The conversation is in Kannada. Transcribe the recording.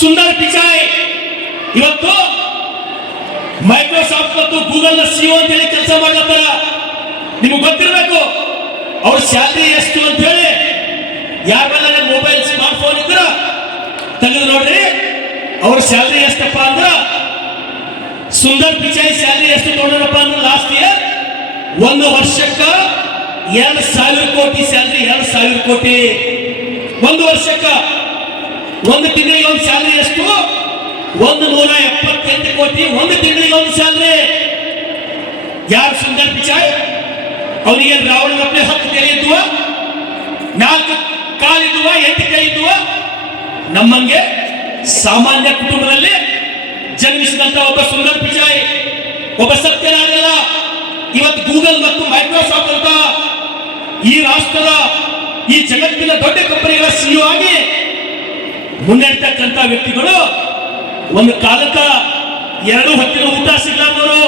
ಸುಂದರ್ ಪಿಚಾಯ್ ಇವತ್ತು ಮೈಕ್ರೋಸಾಫ್ಟ್ ಮತ್ತು ಗೂಗಲ್ ನ ಸಿಇಒ ಅಂತ ಹೇಳಿ ಕೆಲಸ ಮಾಡ್ಲತ್ತಾರ. ನಿಮಗೆ ಗೊತ್ತಿರಬೇಕು ಅವ್ರ ಸ್ಯಾಲರಿ ಎಷ್ಟು ಅಂತ ಹೇಳಿ. ಯಾರ ಮೇಲೆ ಮೊಬೈಲ್ ಸ್ಮಾರ್ಟ್ ಫೋನ್ ಇದ್ರ ತೆಗೆದು ನೋಡ್ರಿ, ಅವ್ರ ಸ್ಯಾಲರಿ ಎಷ್ಟಪ್ಪ ಅಂದ್ರ ಸುಂದರ್ ಪಿಚಾಯ್ ಸ್ಯಾಲರಿ ಎಷ್ಟು ತಗೊಂಡ್ರಪ್ಪ ಅಂದ್ರೆ ಲಾಸ್ಟ್ ಇಯರ್ 1 ವರ್ಷಕ್ಕ 2,000 ಕೋಟಿ ಸ್ಯಾಲರಿ. 2,000 ಕೋಟಿ 1 ವರ್ಷಕ್ಕ. 1 ತಿಂಗಳಿಗೆ ಒಂದು ಸ್ಯಾಲರಿ ಎಷ್ಟು? 178 ಕೋಟಿ 1 ತಿಂಗಳಿಗೆ ಒಂದು ಸ್ಯಾಲರಿ. ಯಾರು ಸುಂದರ್ ಪಿಚಾಯ್? ಅವನಿಗೆ ರಾವಣ ಗಪ್ಲೆ 10 ಕೈ ಇದ್ದುವ, 4 ಕಾಲಿದ್ದುವ, 8 ಕೈ ಇದ್ದುವ. ನಮ್ಮಂಗೆ ಸಾಮಾನ್ಯ ಕುಟುಂಬದಲ್ಲಿ ಜನ್ಮಿಸಿದಂತ ಒಬ್ಬ ಸುಂದರ್ ಪಿಚಾಯ್, ಒಬ್ಬ ಸತ್ಯನಾರಾಯಣ ಇವತ್ತು ಗೂಗಲ್ ಮತ್ತು ಮೈಕ್ರೋಸಾಫ್ಟ್ ಅಂತ ಈ ರಾಷ್ಟ್ರದ ಈ ಜಗತ್ತಿನ ದೊಡ್ಡ ಕಂಪನಿಗಳ ಸಿಇಒ ಆಗಿ ಮುನ್ನಡೆತಕ್ಕಂತ ವ್ಯಕ್ತಿಗಳು ಒಂದು ಕಾಲಕ್ಕ 2 ಹೊತ್ತಿನ ಊಟ ಸಿಗ್ಲಾರ್ದವರು,